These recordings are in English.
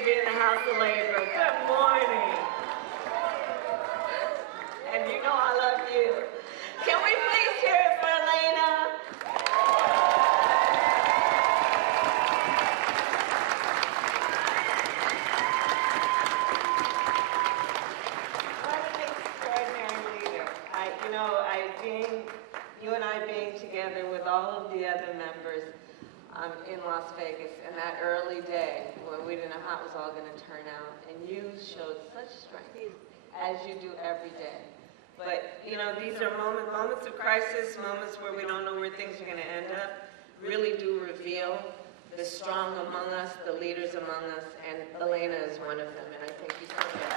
to be in the House of Labor. Good morning. And you know I love you. Can we please hear it for Elena? What an extraordinary leader. You and I being together with all of the other members in Las Vegas in that early day when we didn't know how it was all going to turn out, and you showed such strength, as you do every day. But, these are moments of crisis, moments where we don't know where things are going to end up, really do reveal the strong among us, the leaders among us, and Elena is one of them, and I thank you so much.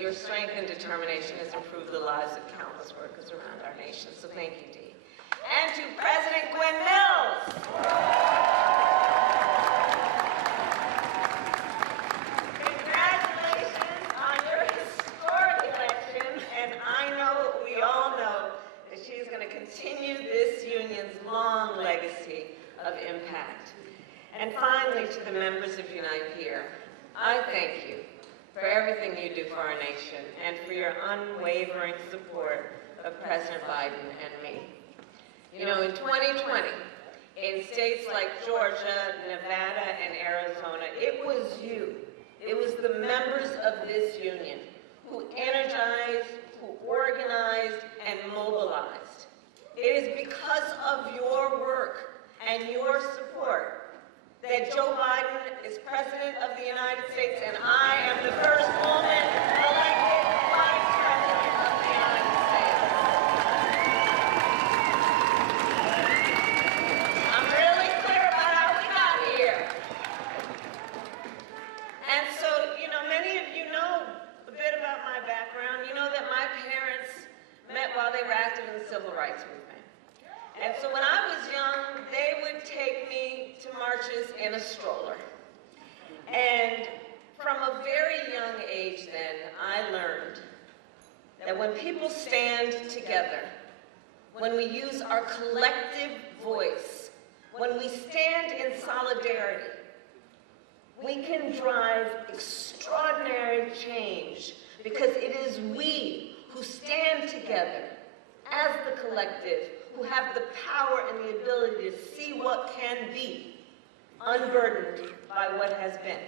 Your strength and determination has improved the lives of countless workers around our nation, so thank you, Dee. And to President Gwynne Mills. Congratulations on your historic election, and I know, we all know, that she's going to continue this union's long legacy of impact. And finally, to the members of Unite Here, I thank you for everything you do for our nation and for your unwavering support of President Biden and me. In 2020, in states like Georgia, Nevada, and Arizona, it was you, it was the members of this union who energized, who organized, and mobilized. It is because of your work and your support that Joe Biden is President of the United States, and I am the first woman elected Vice President of the United States. I'm really clear about how we got here. And so, many of you know a bit about my background. You know that my parents met while they were active in the Civil Rights Movement. And so when I was young, they would take me to marches in a stroller. And from a very young age then, I learned that when people stand together, when we use our collective voice, when we stand in solidarity, we can drive extraordinary change because it is we who stand together as the collective who have the power and the ability to see what can be, unburdened by what has been.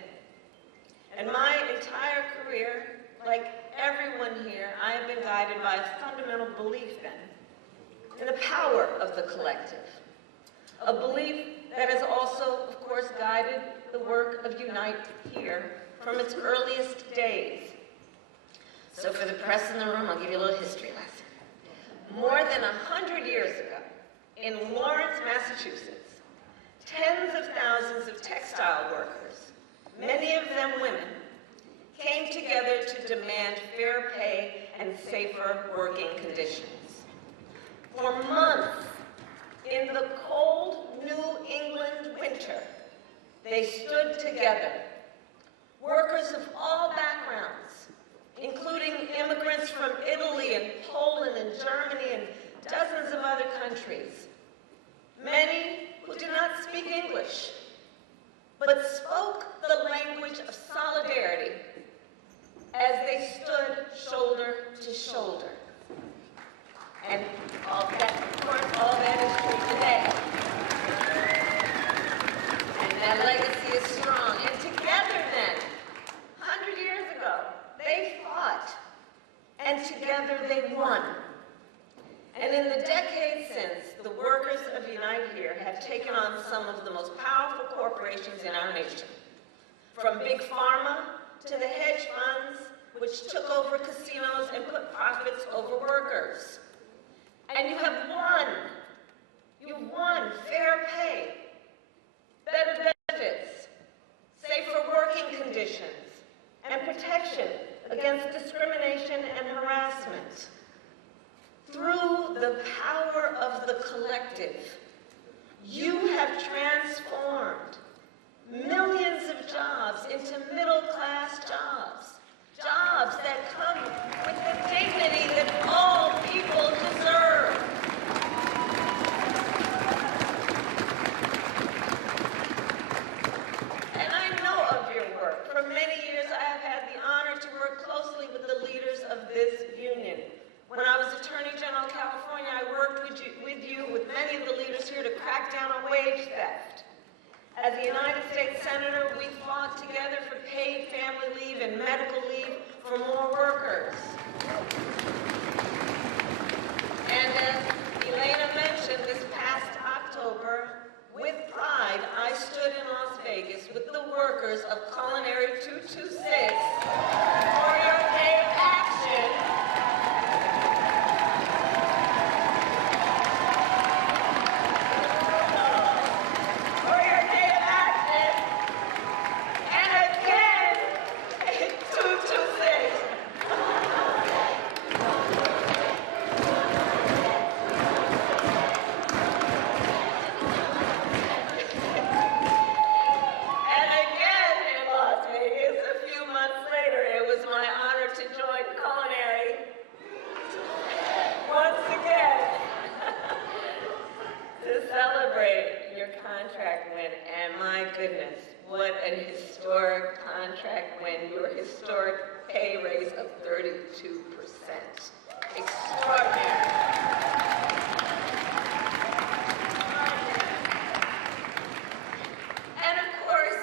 And my entire career, like everyone here, I have been guided by a fundamental belief then in the power of the collective. A belief that has also, of course, guided the work of Unite Here from its earliest days. So for the press in the room, I'll give you a little history lesson. More than 100 years ago, in Lawrence, Massachusetts, tens of thousands of textile workers, many of them women, came together to demand fair pay and safer working conditions. For months, in the cold New England winter, they stood together. Workers of all backgrounds, including immigrants from Italy and Poland and Germany and dozens of other countries. Many who did not speak English, but spoke the language of solidarity as they stood shoulder to shoulder. And all that, of course, all that is true today. And that legacy is strong. And together then, 100 years ago, they fought, and together they won. And in the decades since, the workers of Unite Here have taken on some of the most powerful corporations in our nation, from Big Pharma to the hedge funds, which took over casinos and put profits over workers. And you have won. You've won fair pay, better benefits, safer working conditions, and protection against discrimination and harassment. the power of the collective. You have transformed millions of jobs into middle-class jobs. Jobs that come with the dignity that all people deserve. And I know of your work. For many years, I have had the honor to work closely with the leaders of this union. When I was Attorney General of California, I worked with many of the leaders here to crack down on wage theft. As a United States Senator, we fought together for paid family leave and medical leave for more workers. And as Elena mentioned, this past October, with pride, I stood in Las Vegas with the workers of Culinary 226 for your day of action. Goodness, what an historic contract win, your historic pay raise of 32%. Extraordinary. And of course,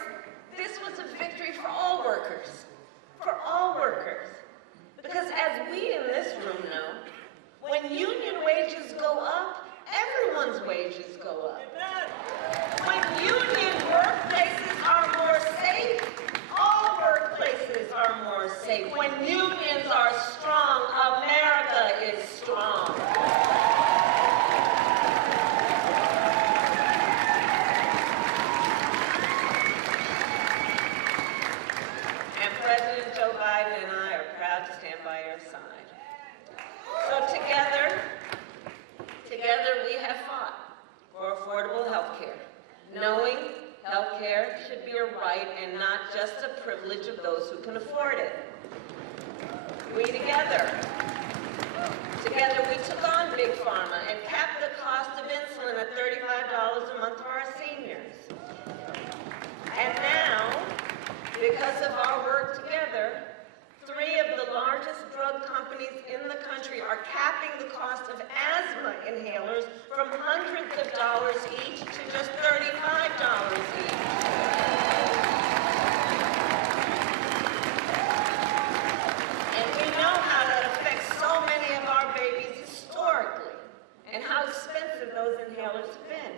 this was a victory for all workers. For all workers. Because as we in this room know, when union wages go up, everyone's wages go up. When union workplaces are more safe, all workplaces are more safe. When unions are strong, America is strong. And President Joe Biden and I are proud to stand by your side. So together we have fought for affordable health care, knowing health care should be a right and not just a privilege of those who can afford it. Together we took on Big Pharma and capped the cost of insulin at $35 a month for our seniors. And now, because of our work together, 3 of the largest drug companies in the country are capping the cost of asthma inhalers from hundreds of dollars each to just $35 each. And we know how that affects so many of our babies historically and how expensive those inhalers have been.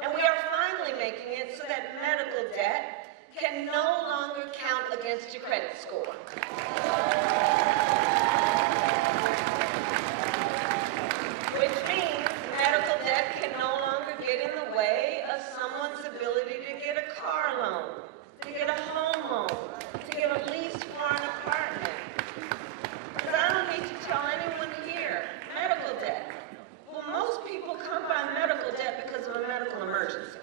And we are finally making it so that medical debt can no longer count against your credit score. Which means medical debt can no longer get in the way of someone's ability to get a car loan, to get a home loan, to get a lease for an apartment. Because I don't need to tell anyone here, medical debt. Well, most people come by medical debt because of a medical emergency.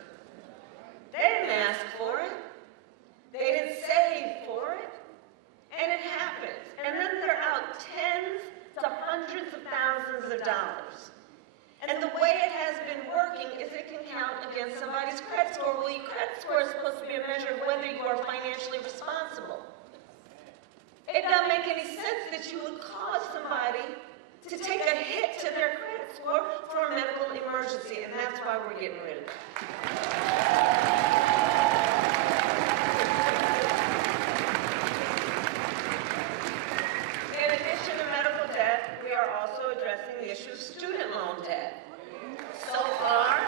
They didn't ask for it. They didn't save for it, and it happens. And then they're out tens to hundreds of thousands of dollars. And the way it has been working is it can count against somebody's credit score. Well, your credit score is supposed to be a measure of whether you are financially responsible. It doesn't make any sense that you would cause somebody to take a hit to their credit score for a medical emergency, and that's why we're getting rid of it. The issue of student loan debt. So far,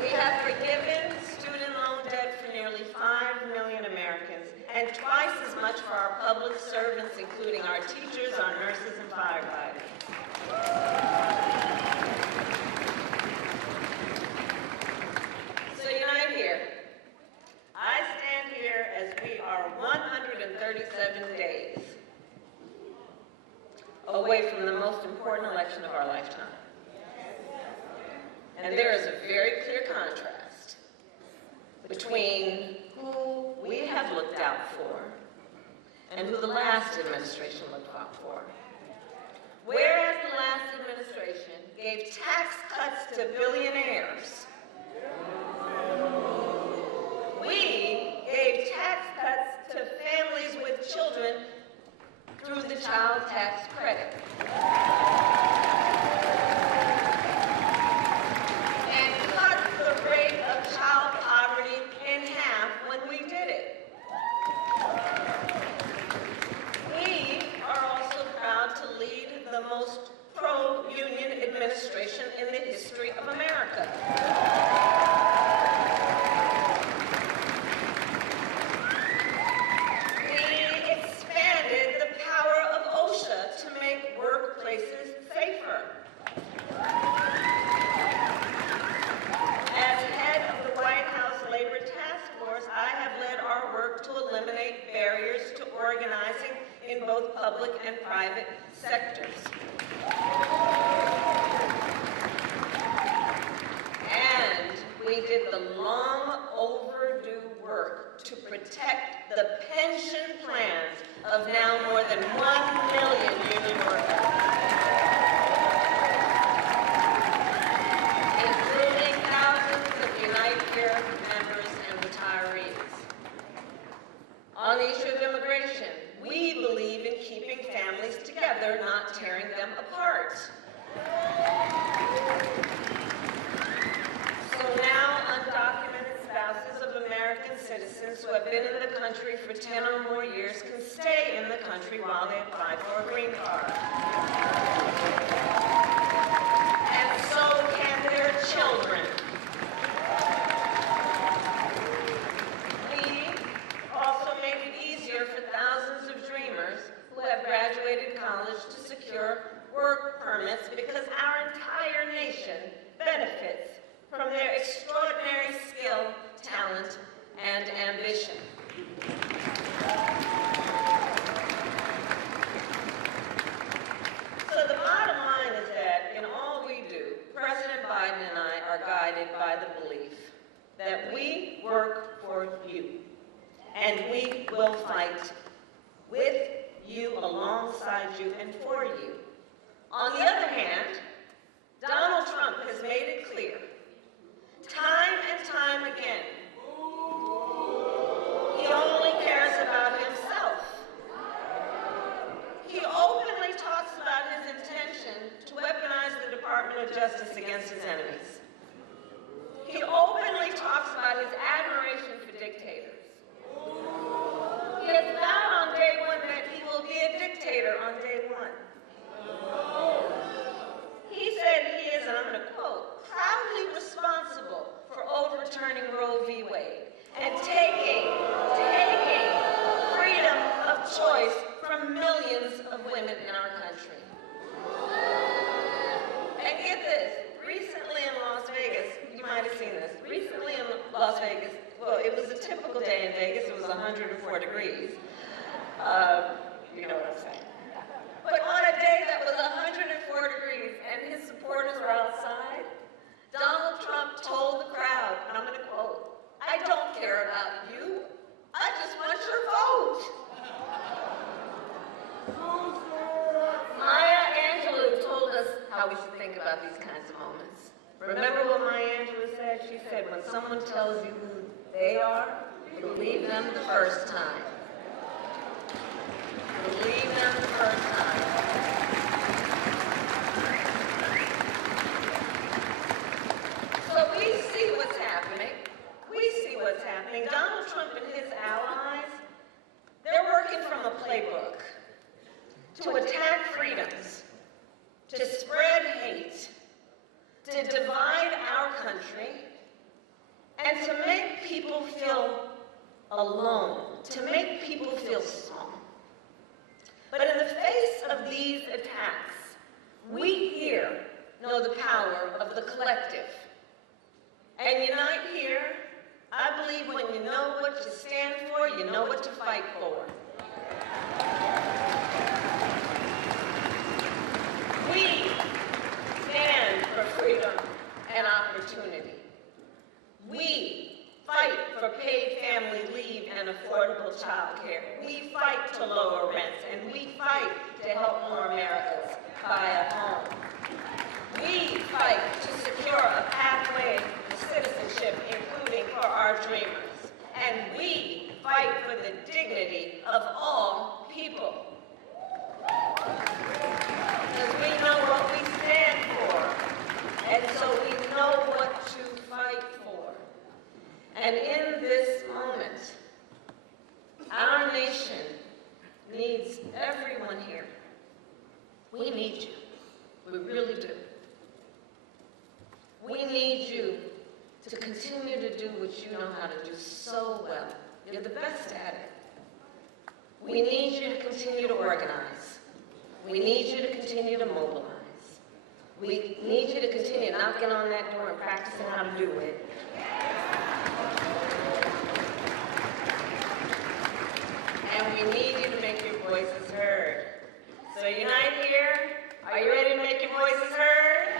we have forgiven student loan debt for nearly 5 million Americans and twice as much for our public servants, including our teachers, our nurses, and firefighters. So unite here. I stand here as we are 137 days away from the most important election of our lifetime. And there is a very clear contrast between who we have looked out for and who the last administration looked out for. Whereas the last administration gave tax cuts to billionaires, we gave tax cuts to families with children through the child tax credit. And cut the rate of child poverty in half when we did it. We are also proud to lead the most pro-union administration in the history of America. We expanded the power of OSHA to make workplaces safer. As head of the White House Labor Task Force, I have led our work to eliminate barriers to organizing in both public and private sectors. And we did the long overdue work to protect the pension plans of now more than 1 million union workers, including thousands of United Care members and retirees. On the issue of immigration, we believe in keeping families together, not tearing them apart. So now, undocumented spouses of American citizens who have been in the country for 10 or more years can stay in the country while they apply for a green card. And so can their children. We also made it easier for thousands of dreamers who have graduated college to secure work permits because our entire nation benefits from their extraordinary skill, talent, and ambition. So the bottom line is that in all we do, President Biden and I are guided by the belief that we work for you, and we will fight with you, alongside you, and for you. On the other hand, Donald Trump has made it clear, time and time again, he only cares about himself. He openly talks about his intention to weaponize the Department of Justice against his enemies. He openly talks about his admiration for dictators. He has vowed on day one that he will be a dictator on day one. He said he is, and I'm going to quote, proudly responsible for overturning Roe v. Wade and taking freedom of choice from millions of women in our country. And get this, recently in Las Vegas, you might have seen this, recently in Las Vegas, well, it was a typical day in Vegas, it was 104 degrees. You know what I'm saying. But on a day that was 104 degrees and his supporters were outside, Donald Trump told the crowd, and I'm going to quote, "I don't care about you, I just want your vote." Maya Angelou told us how we should think about these kinds of moments. Remember what Maya Angelou said? She said, when someone tells you who they are, believe them the first time. Believe them the first time. So we see what's happening. We see what's happening. Donald Trump and his allies, they're working from a playbook to attack freedoms, to spread hate, to divide our country, and to make people feel alone, to make people feel small. But in the face of these attacks, we here know the power of the collective. And unite here, I believe when you know what you stand for, you know what to fight for. America's buy a home. We fight to secure a pathway to citizenship, including for our dreamers. And we fight for the dignity of all people. Because we know what we stand for, and so we know what to fight for. And in this moment, our nation needs everyone here. We need you. We really do. We need you to continue to do what you know how to do so well. You're the best at it. We need you to continue to organize. We need you to continue to mobilize. We need you to continue knocking on that door and practicing how to do it. And we need you to make your voices heard. So unite here. Are you ready to make your voices heard?